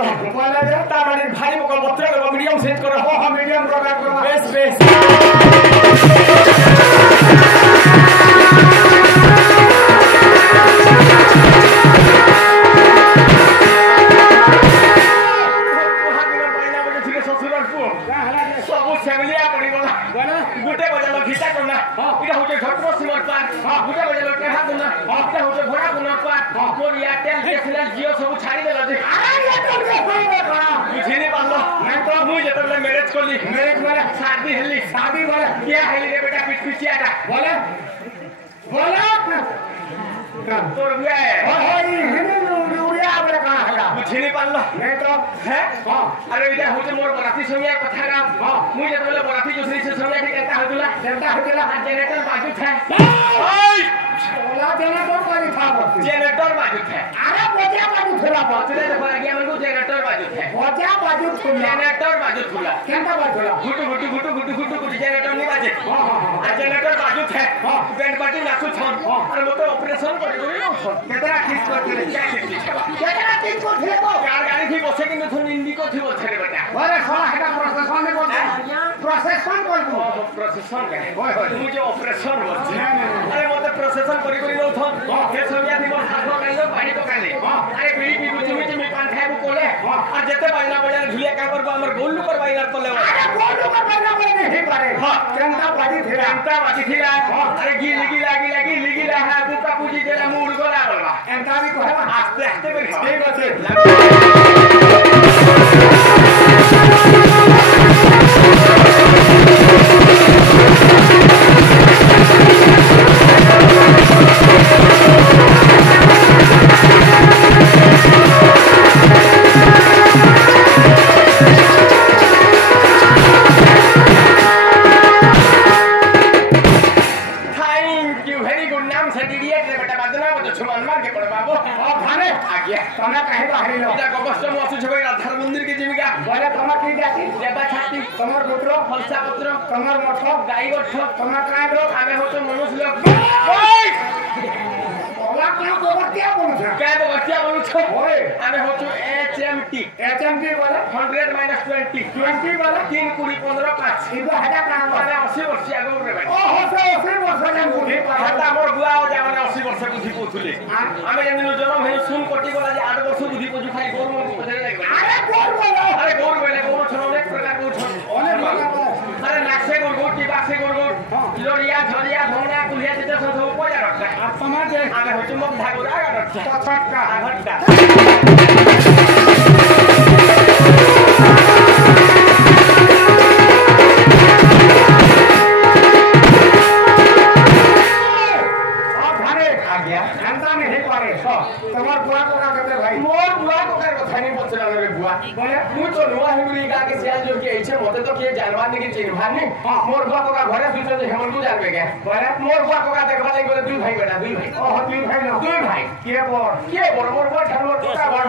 बोले रे तामाने भारी बकल बत्रे को मीडियम सेट करो हो मीडियम प्रोग्राम करो बेस बेस गुटे बजा लो घिटा करना इटा होचे झटको सिमर पार गुटे बजा लो केहा करना इटा होचे घोड़ा करना पार मोर एयरटेल बीएसएनएल जियो सब छाड़ी देला जे अरे ये तो रे बुझिनी पालो मैं तो मुई जेतले मैरिज करली मैरिज वाला शादी हेली शादी वाला क्या हेली रे बेटा पिट पिचियाटा बोले बोले तोर बिया है हो हिने उड़िया बोले कहां है बुझिनी पालो नहीं तो है हां अरे इटा होचे मोर बराती संगे कथा का मुई जेतले बराती जोसरी से संगे ठीक एता हदुला देवता हटेला जनरेटर बाजू था ओय बोला देना तो कोई था जनरेटर बाजू था अरे बोजा बाजू थोड़ा पछले देखो आगे हमको जनरेटर बाजू था बोजा बाजू थोड़ा जनरेटर बाजू थोड़ा केंटा बाजू गुटू गुटू गुटू गुटू गुटू गुटू जनरेटर नहीं बाजे हां आ जनरेटर बाजू था बैंड पार्टी नाचू छन अरे मोटे ऑपरेशन कर दो ना केतना किस करते क्या खेती छबा केतना किस करते को कार गाड़ी थी बसे कि थन इंडी को थी बसे रे बेटा अरे सोना हेटा प्रोसेसन ने बोलते प्रोसेसन बोल तू प्रोसेसन के होय होय मुझे ऑपरेशन होছে अरे मोटे प्रोसेसन करी नो थन के समिया थी मोर हाथ काइलो पानी पकाले अरे बीड़ी पी बुची में पान खाए कोले आ जेते बाइना बजा झुलिया का करबो हमर गोल्लू कर बाइना तो लेवा अरे गोल्लू कर बाइना बोले नहीं पारे केंटा बाजी थिला अरे गिली है बुका पूजी देला मूड गोला बोलबा एंटा भी कहबा आस्ते आस्ते बेरी ठीक আছে तमे काहे बाहरी लो इटा गबस्त मसु छबे राधार मंदिर के जीविका बोले तमे की जाती देबा छाती तमर पुत्र फलसा पुत्र तमर मठ गाई गोठ तमे काहे रो आमे होतो मनुष्य लोग ओए ओला का गोबरतिया बोलु छ क्या बच्चा बोलू छ ओए आमे होतो एचएमटी बोले 100 - 20 बोले 3 कुड़ी 15 5 इबो हटा का माने 80 वर्ष आगो रे भाई ओ होसे 80 वर्ष जान बुझी हाता मोर बुआ हो जा माने 80 वर्ष बुझी पोथुले आमे जन जन्म हे सुन कोटी गला जे 8 वर्ष बुझी पोजु खाली गोर मोर पछरे लागो अरे गोर बोलो गोर छ अनेक प्रकार गोर छ अनेक प्रकार अरे नाक्षे गोर गोर टी बाक्षे गोर गोर लोरिया झरिया धौना कुलिया जते सब पया रखता आ समाज आमे होतो मग धागो आगा रखता पछटका घटका तमर बुआ को का कहते भाई मोर बुआ को कर कथा नहीं पछला रे बुआ बोले मु तो नुआ हिंगुली का के सियाल जो के इछे मते तो के जानवा ने के चिन्हान नहीं मोर बुआ को का घरे सुते जे हमन को जानबे के बोले मोर बुआ को का देखबा ले दुई भाई बेटा दुई भाई ओ दुई भाई ना दुई भाई के बोर मोर बुआ ठन मोर का बोर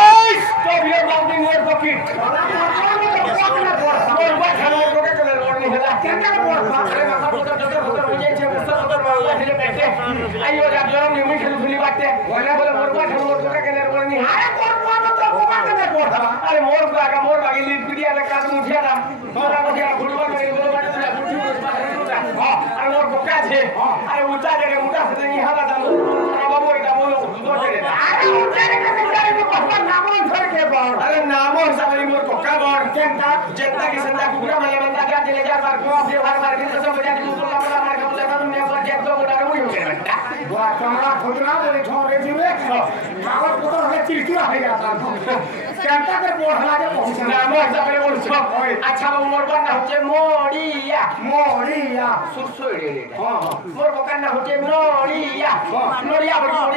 ओय तो बियर माउंटिंग मोर पॉकेट मोर बुआ ठन मोर को के चले रोड नहीं होला केंटा बोर अरे माथा मोटर जटर होतर हो जाय छे मुस्ता होतर मारला हेले बैठे आइयो जा जरम निमी खेलु खुली बाटे बोले मोर बुआ ठन मोर को के केले रोड नहीं अरे गोर बुआ तो बुआ के बोर अरे मोर बुआ का मोर बागी लीड पिडिया ले काट मुठिया ना मोरा मुठिया फुटबॉल में गोल बाटे ना फुटी अरे मोर बोका छे अरे ऊंचा जगह मुटा से नहीं हाला दाम बाबू एटा बोलो दो दे अरे ऊंचा जगह बेचारे को पक्का नाम छोड़ के बोर अरे नामो हिसाब से मोर कोका बोर केंटा जनता की संता कुकुरा मारे बंदा का दिले जार बार को अपने बार बार के सब बजा के बोला बोला मार के बोला तुम ने पर जे दो गोटा रो हो गया बेटा बुआ कमरा खोजना बोले छोरे जीवे मावर पुत्र है चिड़चिड़ा हो जाता केंटा के बोर हला के पहुंचना नामो हिसाब से बोल सब अच्छा मोर बन्ना होचे मोड़िया सुसोइडे ले हां मोर बकन्ना होचे नोड़िया नोड़िया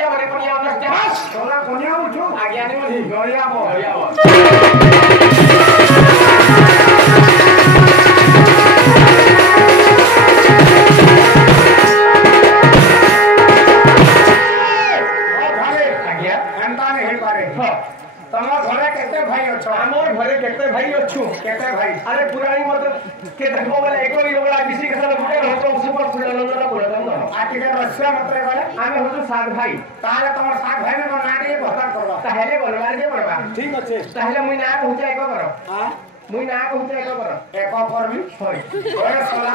बरे कोनिया अंदर बस तोला कोनिया उठो आगे आने में नोड़िया बो तमर घरे केते भाई अछो हमर घरे केते भाई अछु केते भाई अरे पुरानी मत के देखो बोले एको ही लोगला किसी के साथ गुटे होतो सुपर सुनलना बोले तम आटी के रस्सा मतरे गले आमे होतो सात भाई ताले तमर सात भाई में नाटी भतार करबा ताहेले बोलवा के बोलबा ठीक अछि ताहेले मुई ना कहूचे एको करो हां मुई ना कहूचे एको करो एको करबी होय ओए सोला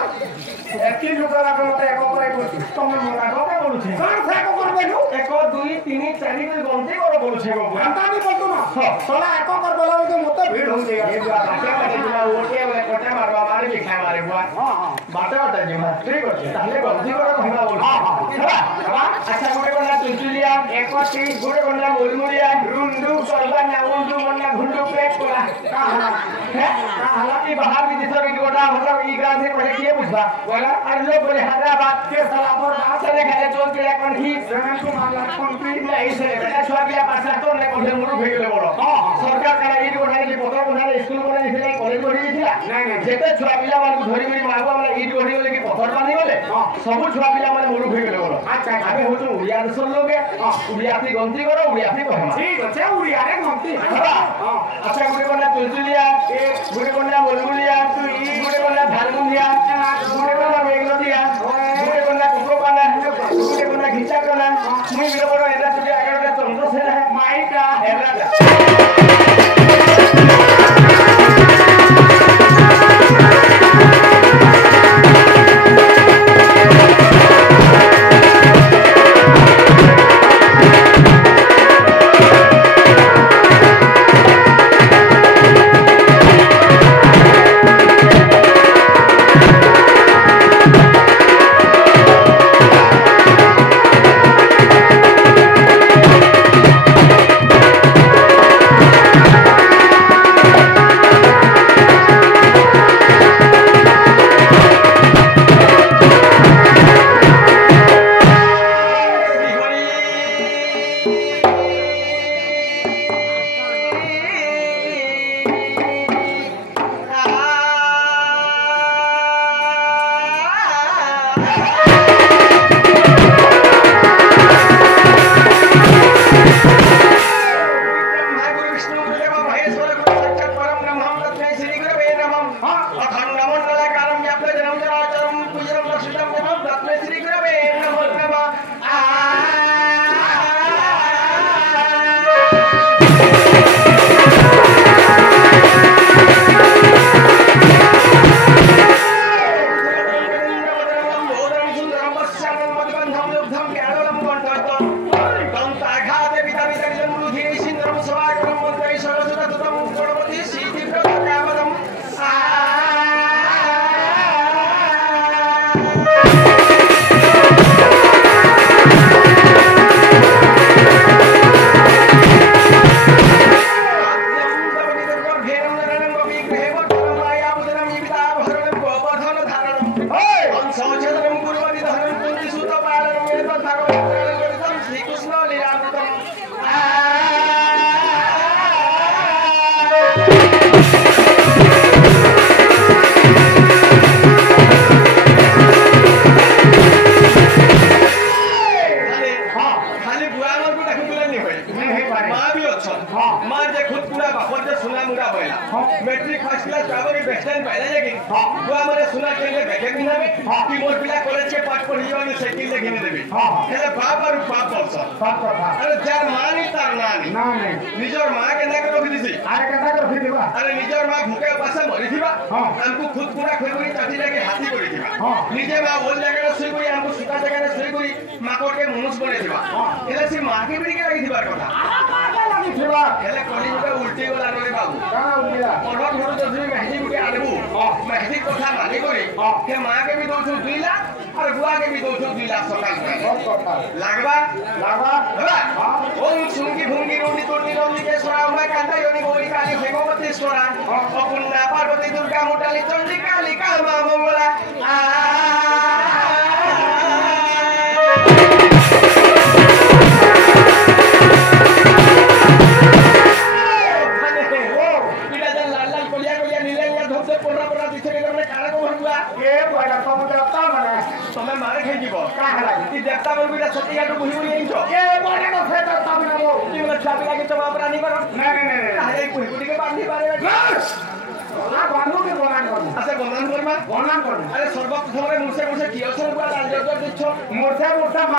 एती लुकला के मते एको करे बोलती तुम मोरा का बोलुछे कोन से एको करबे नु 1 2 3 4 के गंती करो बोलुछे गो घंटा भी बोलतो ना सोला एको कर बोला तो मते भीड़ हो जाएगा ये बात है कि ओटे वाले कोटे मारवा मारे लिखा मारे बुआ हां हां बाटे बाटे जीवा ठीक अछि ताहले गंती करो कहना बोल हां हां अच्छा गुटे कोना तुलतुलिया एको ती गुटे कोना मुरमुरिया रुंडू करबा ना उंडू कोना घुंडू पेट कोला का हला है हालांकि बाहर भी दिसो कि गोटा मतलब ई ग्राम से पहले के बुझबा बोला और लोग बोले हैदराबाद के साला पर बात चले गए चोर के कोन ही जने को मामला कोन पी नहीं से बेटा छुआ के पास तो ने कोठे मुरु भेगले बोलो हां सरकार करा ई कोठा के पत्र कोठा स्कूल कोठा दिले कॉलेज कोठा दिला नहीं जेते छुआ पिला वाला धरी मिली मारबो हमरा ई कोठा बोले कि पत्थर बांधी बोले सब छुआ पिला माने मुरु भेगले बोलो अच्छा आबे होतो उड़िया देशर लोगे उड़िया से गंती करो उड़िया से कहमा ठीक আছে উড়ি আরে গন্তি अच्छा गुटे कोना तुलतुलिया गुटे कोना मुरमुरिया गुटे कोना धानमुंडिया गुटे कोना मेघनदिया गुटे कोना कुकोपाना गुटे कोना घिचा कोना मुई बिरो बरो एरा तुके आगरटा चंद्रसेन है মাইকা एराटा मैट्रिक फर्स्ट क्लास बाबा के बेस्टन पहले लेकिन वो हमारे सुना के लिए बैठे भी ना कि मोर पिला कॉलेज के पाठ पढ़ियो ने साइकिल लेके नहीं देबी हेले बाप और बाप बोलसा अरे जार मानी तार नानी ना नहीं निजर मां के ना करो दिसी अरे कथा कर फिर दिबा अरे निजर मां भूखे पासे मरी थिबा हमको खुद पूरा खरबरी चाटी लेके हाथी पड़ी थिबा निजे मां बोल जगह रे सोई कोई हमको सुता जगह रे सोई कोई माकोर के मुनुस बने थिबा हेले से मां के बिड़ी के लगी थिबा कथा लगी थिबा हेले कॉलेज में उल्टी वाला रे बाबू का उलिया और घर जदी मेहदी गुटे आलबू मेहदी कोठा माने करे के मां के भी दोछु 2 लाख और बुआ के भी दोछु 2 लाख सकाल में लागबा हबा ओम सुंगी भुंगी रोनी तोनी रोनी के सोरा मा कांदा योनी गोरी काली भगवती सोरा अपुन्ना पार्वती दुर्गा मोटाली चंडी काली कामा मंगला समय मारे खाई जीव का हला ती देवता बोल बिना सती गाटू बुही बुही इंचो ए बड़े न फेतर तब न वो ती मतलब छापी लागी तो बाप रानी करो नहीं नहीं नहीं अरे পুহিপুটিকে বান্ধি পারে বান্ধবকে বনান করবো আচ্ছা বন্ধন করবা বনান করবো আরে সর্বপ্রথমে মুছে মুছে কি অসর পুরা রাজ্য দিচ্ছ মোর্চা মোর্চা